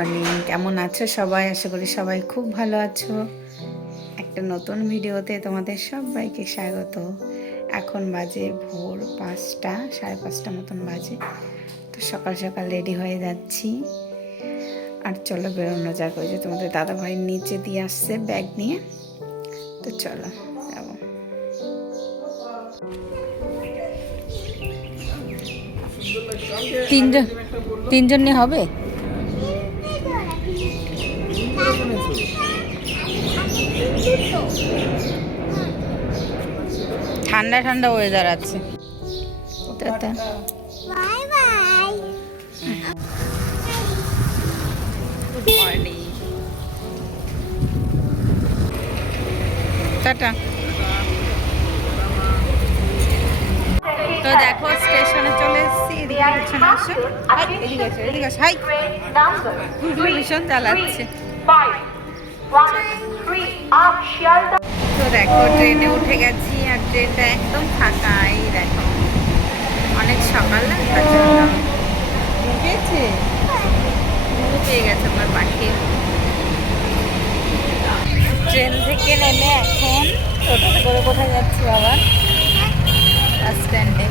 Morning, কেমন আছো সবাই? আশা করি সবাই খুব ভালো আছো। একটা নতুন ভিডিওতে তোমাদের সবাইকে স্বাগত। এখন বাজে ভোর 5টা, 5:30 মতন বাজে। তো সকাল সকাল রেডি হয়ে যাচ্ছি। আর চলো বেরোনো যাক। ওই যে তোমাদের দাদাভাই নিচে দিয়ে আসছে ব্যাগ নিয়ে। তো চলো যাবো। তিনজন নিয়ে হবে? ঠান্ডা ঠান্ডা ওয়েদার আছে। Bye bye. Good morning. Tata. তো দেখো স্টেশনে চলে এসেছি। ভীষণ চালাচ্ছে। তো দেখো ট্রেনে উঠে গেছি আর ট্রেনটা একদম ফাঁকা। এই দেখো অনেক সকাল না, তার জন্য ঢুকেছে পেয়ে গেছে আমার পাখি। ট্রেন থেকে নেমে এখন টোটোতে করে কোথায় যাচ্ছি বাবা? বাস স্ট্যান্ডে।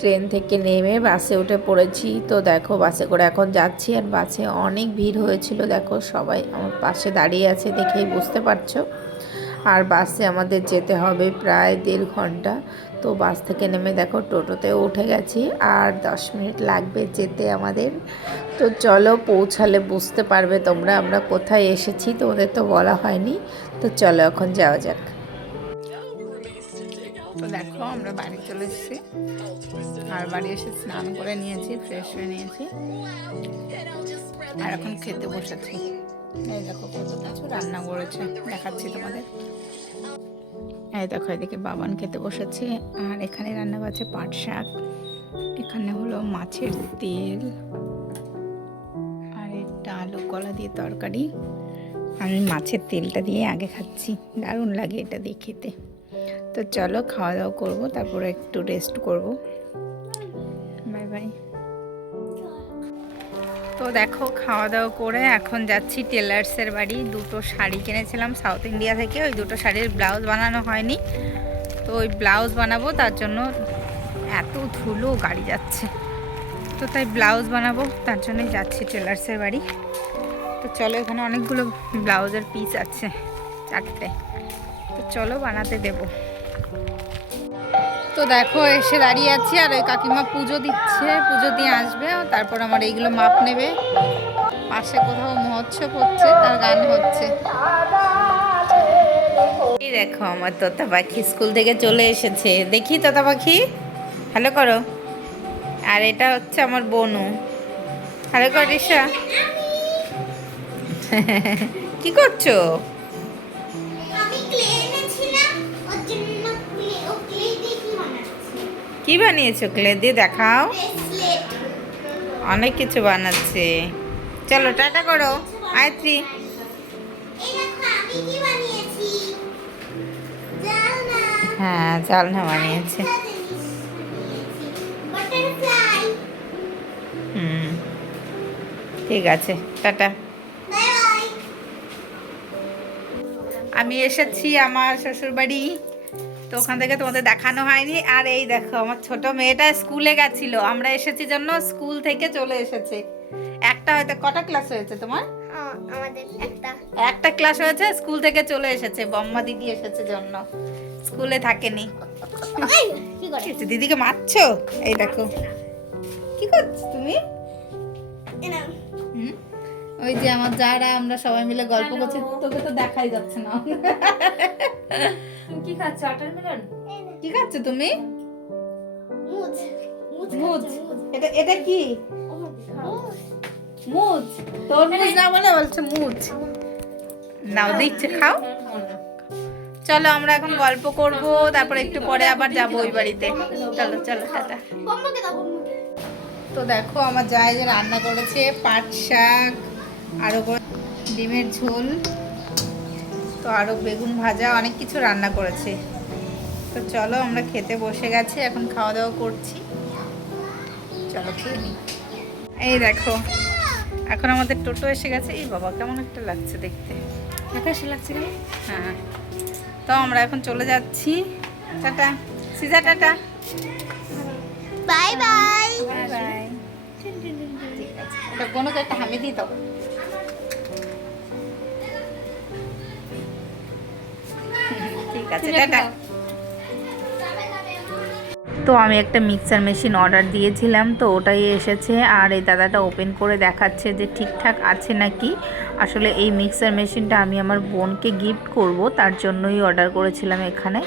ট্রেন থেকে নেমে বাসে উঠে পড়েছি। তো দেখো বাসে করে এখন যাচ্ছি। আর বাসে অনেক ভিড় হয়েছিল, দেখো সবাই আমার পাশে দাঁড়িয়ে আছে দেখেই বুঝতে পারছো। আর বাসে আমাদের যেতে হবে প্রায় 1.5 ঘন্টা। তো বাস থেকে নেমে দেখো টোটোতে উঠে গেছি। আর 10 মিনিট লাগবে যেতে আমাদের। তো চলো পৌঁছালে বুঝতে পারবে তোমরা আমরা কোথায় এসেছি, তোমাদের তো বলা হয়নি। তো চলো এখন যাওয়া যাক। তো দেখো আমরা বাড়ি চলে এসেছি। আর বাড়ি এসে স্নান করে নিয়েছি, ফ্রেশ হয়ে নিয়েছি। আর এখন খেতে বসেছি। এই দেখো কত কিছু রান্না করেছে, দেখাচ্ছি তোমাদের। এই দেখো এদিকে বাবান খেতে বসেছে। আর এখানে রান্না করেছে পাট শাক, এখানে হলো মাছের তেল, আর এটা আলু কলা দিয়ে তরকারি। আমি মাছের তেলটা দিয়ে আগে খাচ্ছি, দারুণ লাগে এটা দিয়ে খেতে। তো চলো খাওয়া দাওয়া করবো, তারপরে একটু রেস্ট করব। Bye bye. তো দেখো খাওয়া দাওয়া করে এখন যাচ্ছি টেলার্সের বাড়ি। 2টো শাড়ি কিনেছিলাম সাউথ ইন্ডিয়া থেকে, ওই 2টো শাড়ির ব্লাউজ বানানো হয়নি। তো ওই ব্লাউজ বানাবো, তার জন্য এত ধুলো, গাড়ি যাচ্ছে। তো তাই ব্লাউজ বানাবো, তার জন্যই যাচ্ছি টেলার্সের বাড়ি। তো চলো এখানে অনেকগুলো ব্লাউজের পিস আছে, 4টে। তো চলো বানাতে দেবো। তো দেখো এসে দাঁড়িয়ে আছি। আর ওই কাকিমা পুজো দিচ্ছে, পুজো দিয়ে আসবে, তারপর আমার এইগুলো মাপ নেবে। পাশে কোথাও মহোৎসব হচ্ছে, তার গান হচ্ছে। এই দেখো আমার তোতা পাখি স্কুল থেকে চলে এসেছে। দেখি তোতা পাখি, হ্যালো করো। আর এটা হচ্ছে আমার বনু। হ্যালো কর রিশা। কি করছো? কি বানিয়েছো ক্লে দিয়ে? দেখাও। অনেক কিছু বানাচ্ছে। চলো টাটা করো আয়ত্রী। হ্যাঁ জালনা বানিয়েছে। ঠিক আছে টাটা। আমি এসেছি আমার শ্বশুর বাড়ি। তো ওখান থেকে তোমাদের দেখানো হয়নি। আর এই দেখো আমার ছোট মেয়েটা স্কুলে গেছিল, আমরা এসেছি জন্য স্কুল থেকে চলে এসেছে। একটা হয়তো কটা ক্লাস হয়েছে তোমার? আমাদের একটা ক্লাস হয়েছে, স্কুল থেকে চলে এসেছে। বম্মা দিদি এসেছে জন্য, স্কুলে থাকেনি। কি করছো? দিদিকে মারছো? এই দেখো কি করছো তুমি। ওই যে আমার যারা আমরা সবাই মিলে গল্প করছি, তোকে তো দেখাই যাচ্ছে না। কি খাচ্ছ? ওয়াটারমেলন? কি খাচ্ছ তুমি? মুজ। এটা কি? মুজ। তরমুজ না বলে বলছে মুজ। নাও দিচ্ছে, খাও। চলো আমরা এখন গল্প করব, তারপর একটু পরে আবার যাবো ওই বাড়িতে। চলো চলো টাটা। তো দেখো আমার জামাই যে রান্না করেছে পাট শাক, আরো ডিমের ঝোল, তো আরো বেগুন ভাজা, অনেক কিছু রান্না করেছে। তো চলো আমরা খেতে বসে গেছি, এখন খাওয়া দাওয়া করছি। চলো খেয়ে নিই। এই দেখো এখন আমাদের টোটো এসে গেছে। এই বাবা কেমন একটা লাগছে দেখতে, আকাশে লাগছে কেন? হ্যাঁ তো আমরা এখন চলে যাচ্ছি। টাটা সিজা, tata, bye bye. Bye bye. ঠিক আছে, ওটা কোনো একটা হামি দিই তো। ঠিক আছে, টাটা। তো আমি একটা মিক্সার মেশিন অর্ডার দিয়েছিলাম, তো ওটাই এসেছে। আর এই দাদাটা ওপেন করে দেখাচ্ছে যে ঠিকঠাক আছে নাকি। আসলে এই মিক্সার মেশিনটা আমি আমার বোনকে গিফট করব, তার জন্যই অর্ডার করেছিলাম। এখানে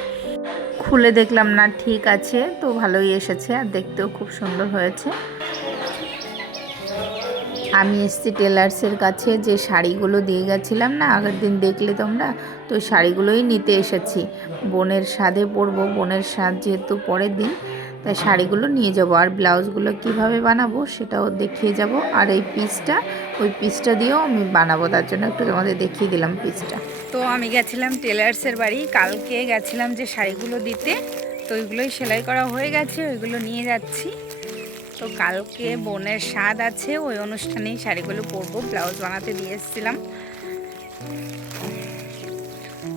খুলে দেখলাম না ঠিক আছে, তো ভালোই এসেছে আর দেখতেও খুব সুন্দর হয়েছে। আমি এসছি টেলার্সের কাছে, যে শাড়িগুলো দিয়ে গেছিলাম না আগের দিন, দেখলে তোমরা, তো শাড়িগুলোই নিতে এসেছি। বোনের সাধে পরবো, বোনের সাজ যেহেতু পরের দিন, তাই শাড়িগুলো নিয়ে যাব। আর ব্লাউজগুলো কিভাবে বানাবো সেটাও দেখিয়ে যাব। আর এই পিসটা, ওই পিসটা দিয়েও আমি বানাবো, তার জন্য একটু তোমাদের দেখিয়ে দিলাম পিসটা। তো আমি গেছিলাম টেলার্সের বাড়ি, কালকে গেছিলাম যে শাড়িগুলো দিতে, তো ওইগুলোই সেলাই করা হয়ে গেছে, ওইগুলো নিয়ে যাচ্ছি। তো কালকে বোনের স্বাদ আছে, ওই অনুষ্ঠানেই শাড়িগুলো পরবো, ব্লাউজ বানাতে দিয়ে এসেছিলাম।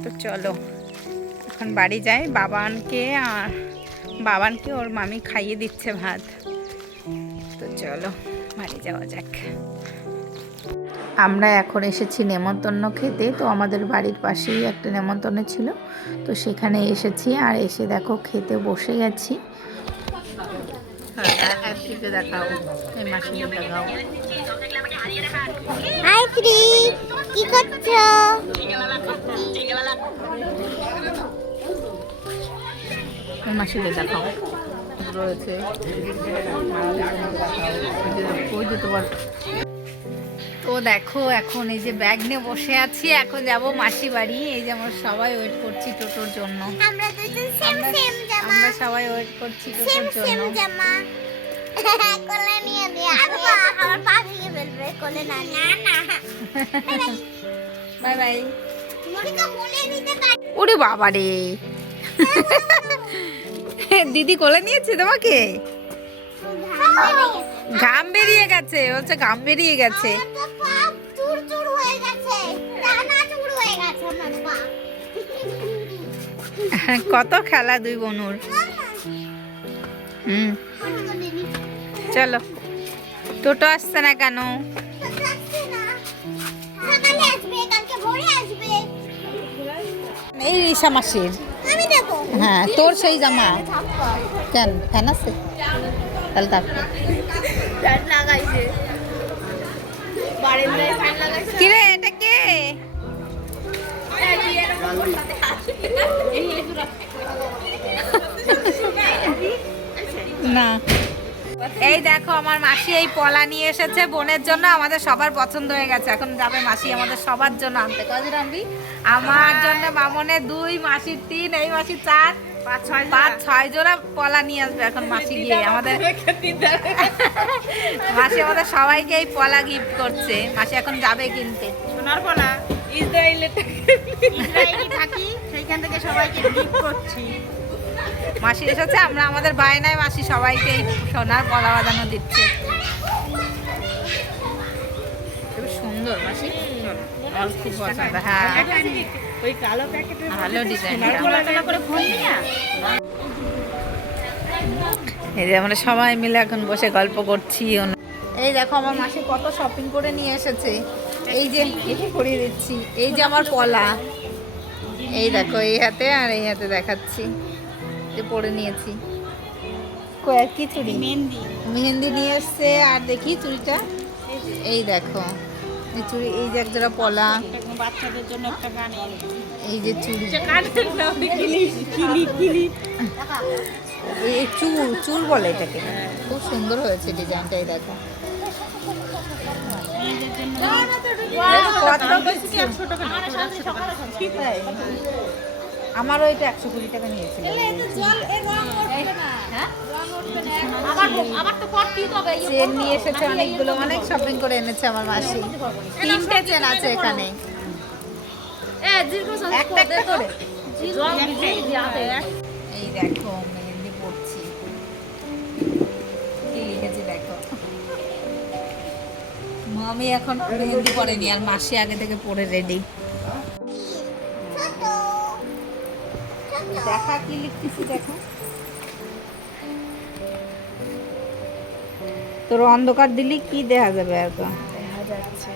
তো চলো এখন বাড়ি যাই। বাবানকে ওর মামি খাইয়ে দিচ্ছে ভাত। তো চলো বাড়ি যাওয়া যাক। আমরা এখন এসেছি নেমন্তন্ন খেতে। তো আমাদের বাড়ির পাশেই একটা নেমন্তন্ন ছিল, তো সেখানে এসেছি। আর এসে দেখো খেতে বসে গেছি। দেখাও, এই মাসিকে দেখাও। হাই শ্রী, কি করছো? মাসিকে দেখাও রয়েছে। তো দেখো এখন এই যে ব্যাগ নিয়ে বসে আছি, এখন যাব মাসি বাড়ি। এই যে আমরা সবাই ওয়েট করছি টোটোর জন্য। আমরা দুজন সেম সেম জামা, আমরা সবাই ওয়েট করছি সেম টোটোর সেম জন্য। জামা। কোলে নিয়ে দিয়ে আমার পা ভেঙে ফেলবে, কোলে না। না না, বাই বাই। মনিকা কোলে নিতে পারি। ওরে বাবা রে, দিদি কোলে নিয়েছে তোমাকে? ঘাম বেরিয়ে গেছে, বলছে ঘাম বেরিয়ে গেছে। চুর চুর হয়ে গেছে, টানা চুর হয়ে গেছে আমার পা। কত খেলা দুই বোনুর। চলো, টোটো আসছে না কেন? সকালে আসবে, কালকে ভোরে আসবে। এই রিসা মাসির। আমি দেবো। হ্যাঁ তোর সেই জামা কেন, ফ্যান আছে তাহলে তারপর ফ্যান লাগাইছে, বারান্দায় ফ্যান লাগাইছে। কিরে এটা কে? না, এই দেখো আমার মাসি এই পলা নিয়ে এসেছে বোনের জন্য। আমাদের সবার পছন্দ হয়ে গেছে, এখন যাবে মাসি আমাদের সবার জন্য আনতে। কদিন আনবি? আমার জন্য মামনের 2, মাসির 3, এই মাসির 4, 5-6 জোড়া পলা নিয়ে আসবে এখন মাসি গিয়ে আমাদের। মাসি আমাদের সবাইকে এই পলা গিফট করছে। মাসি এখন যাবে কিনতে। সোনার পলা ইসরায়েলে থাকি, সেইখান থেকে সবাইকে গিফট করছি। মাসি এসেছে, আমরা আমাদের বায়নায় মাসি সবাইকে এই সোনার পলা বাঁধানো দিচ্ছে। খুব সুন্দর মাসি, আমার খুব পছন্দ। হ্যাঁ ওই কালো প্যাকেটে ভালো ডিজাইন। করে ফোন নিয়া এই যে আমরা সবাই মিলে এখন বসে গল্প করছি। এই দেখো আমার মাসি কত শপিং করে নিয়ে এসেছে। এই যে এটি পরিয়ে দিচ্ছি, এই যে আমার পলা, এই দেখো এই হাতে আর এই হাতে দেখাচ্ছি, যে পরে নিয়েছি। কি চুড়ি? মেহেন্দি নিয়ে এসছে। আর দেখি চুড়িটা, এই দেখো এই চুড়ি, এই যে একজোড়া পলা, বাচ্চাদের জন্য একটা গান, এই যে চুড়ি, এই চুল বলে এটাকে। খুব সুন্দর হয়েছে ডিজাইনটা, এই দেখো। আমারও এটা 120 টাকা নিয়েছিল। চেন নিয়ে এসেছে অনেকগুলো, অনেক শপিং করে এনেছে আমার মাসি। 3টে চেন আছে এখানে, একটা একটা করে। এই দেখো মেহেন্দি পড়ছি, কি লিখেছি দেখো। আমি এখন মেহেন্দি পরেনি আর মাসি আগে থেকে পরে রেডি। ছোট দেখা কি লিখতেছি দেখা। তোর অন্ধকার দিলে কি দেখা যাবে আর তো? দেখা যাচ্ছে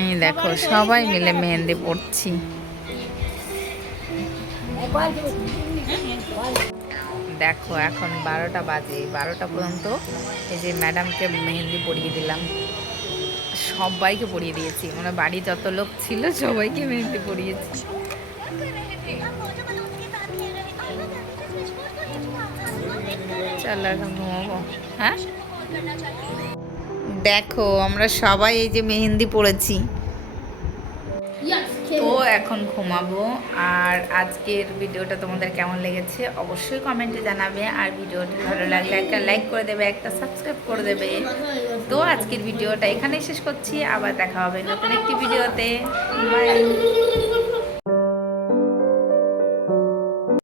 এই দেখো সবাই মিলে মেহেন্দি পড়ছি। দেখো এখন 12টা বাজে, 12টা পর্যন্ত এই যে ম্যাডামকে মেহেন্দি পরিয়ে দিলাম, সবাইকে পরিয়ে দিয়েছি, মানে বাড়ি যত লোক ছিল সবাইকে মেহেন্দি পরিয়েছি। চলো এখন ঘুমাবো। হ্যাঁ দেখো আমরা সবাই এই যে মেহেন্দি পড়েছি, তো এখন ঘুমাবো। আর আজকের ভিডিওটা তোমাদের কেমন লেগেছে অবশ্যই কমেন্টে জানাবে, আর ভিডিওটা ভালো লাগলে একটা লাইক করে দেবে, একটা সাবস্ক্রাইব করে দেবে। তো আজকের ভিডিওটা এখানেই শেষ করছি, আবার দেখা হবে নতুন একটি ভিডিওতে। বাই।